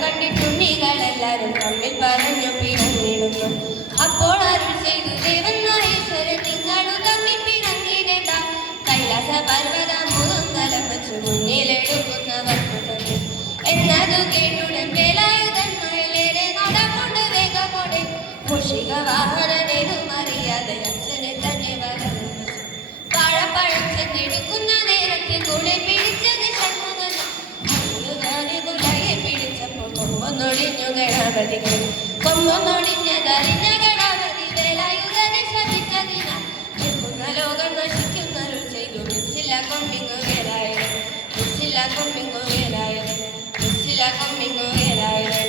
കണ്ടിട്ടുണ്ണികളെല്ലാരും തമ്മിൽ പറഞ്ഞു പിണങ്ങിടുന്നു. അപ്പോൾ അരുൾ ചെയ്തു ദേവൻ നായീശ്വരൻ, നിങ്ങളു തമ്മിൽ പിണങ്ങിടേണ്ട. കൈലാസ പർവ്വതം മുതലം വച്ചു മുന്നിലെടുക്കുന്നവർക്ക് തമ്മിൽ എന്നതു കേട്ടുടൻ വേലായുധൻ മയിലേറെ നടകൊണ്ട് വേഗമോടെ മൂഷിക വാഹനനെതുമറിയാതെ അച്ഛനെ തന്നെ വരന്നു. വാഴപ്പഴം ചെന്നെടുക്കുന്ന നേരത്തിൽ കൂടെ പിടിച്ചത് ഷൺമുഖൻ. പിടിച്ചപ്പോൾ കൊമ്പൊന്നൊടിഞ്ഞു ഗണപതികൾ. കൊമ്പൊന്നൊടിഞ്ഞതറിഞ്ഞ ഗണപതി വേലായുധനെ ശപിച്ചതിനാൽ നിൽക്കുന്ന ലോകം നശിക്കുന്നരുൾ ചെയ്തു. മിസ്സില്ല കൊമ്പിങ്ങുകേരായവൻ, മിസ്സില്ല കൊമ്പിങ്ങുകേരായവൻ, മിസ്സില്ല കൊമ്പിങ്ങുകേരായവൻ.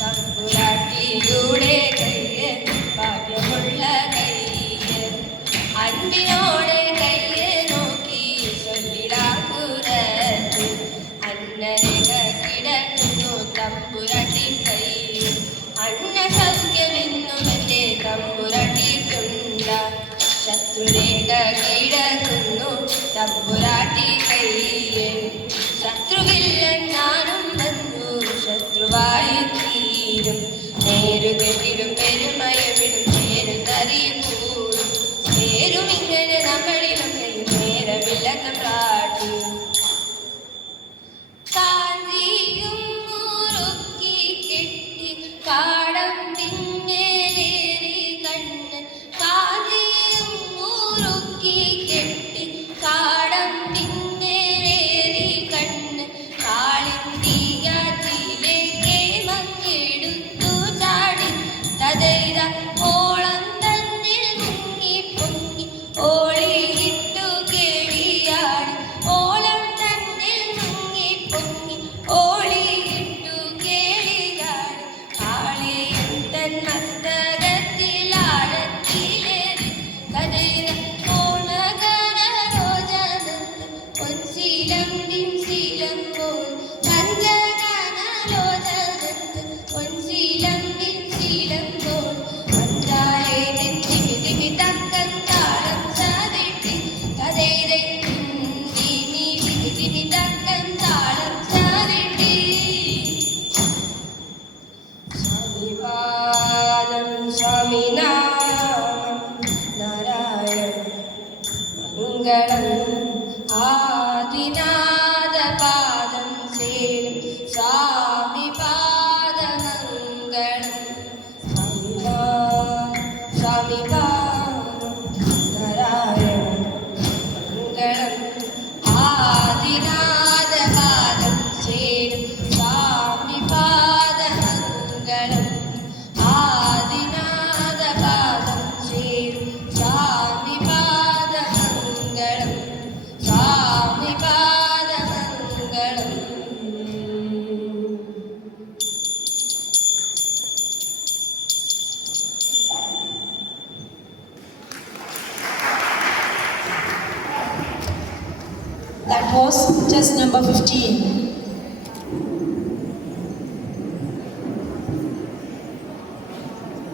തമ്പുരാട്ടിയുടെ കയ്യ് ഭാഗ്യമുള്ള കയ്യ്, അൻപിനോടെ കയ്യ് നോക്കി ചൊല്ലിടാക്കുരത്ത്. അന്നരക കിടക്കുന്നു തമ്പുരാട്ടി കയ്യ്, അന്ന സൗഖ്യമെന്നുമെന്റെ തമ്പുരാട്ടിക്കുണ്ട. ശത്രുരേഖ കിടക്കുന്നു തമ്പുരാട്ടി കയ്യ്, ശത്രുവില്ലെന്നാനും വന്നു ശത്രുവായി തീരും. നേരുകെട്ടിടും പെരുമയവിടും നേരുന്നറിയും കൂടും. നേരും ഇങ്ങനെ നമ്മളിലൊക്കെയും നേരമില്ലെന്ന പ്രാട്ടി. കാഞ്ചിയും മുറുക്കി കെട്ടി കാടം തിന്മേലേറി കണ്ണ്, കാഞ്ചിയും മുറുക്കി കെട്ടി കാടം തിന്മേലേറി കണ്ണ്. കാളിന്തിയാറ്റിലേക്ക് മങ്ങെടുത്തു ചാടി തതൈത ഓളം തന്നിൽ മുങ്ങി പൊങ്ങി ഓളിയിട്ടു കേളിയാടി. ഓളം തന്നിൽ മുങ്ങി പൊങ്ങി ഓളിയിട്ടു കേളിയാടി. കാളിയൻ തൻ മസ്തകത്തിലാഴത്തിലേറി കതൈത ഓണകനലോചനത്ത് പൊൻശീലം ശീലം പോൽ. പഞ്ചകനലോചനത്ത് പൊൻശീലം ശീലം പോൽ. പഞ്ചാലേ തിമി തിമി തക്കൻ താളം ചവിട്ടി കതൈതൈ തിമി തിമി തക്കൻ താളം ചവിട്ടി. സ്വാമിപാദം സ്വാമിനാമം നാരായണ മംഗളം. ആദിനാഥപാദം ചേരും സ്വാമിപാദമംഗളം. സ്വാമിപാദം നാരായണ മംഗളം. ആദിനാഥപാദം ചേരും സ്വാമിപാദമംഗളം. ആദിനാഥപാദം ചേരും സ്വാമിപാദമംഗളം. സ്വാമിപാദമംഗളം. That was just number 15.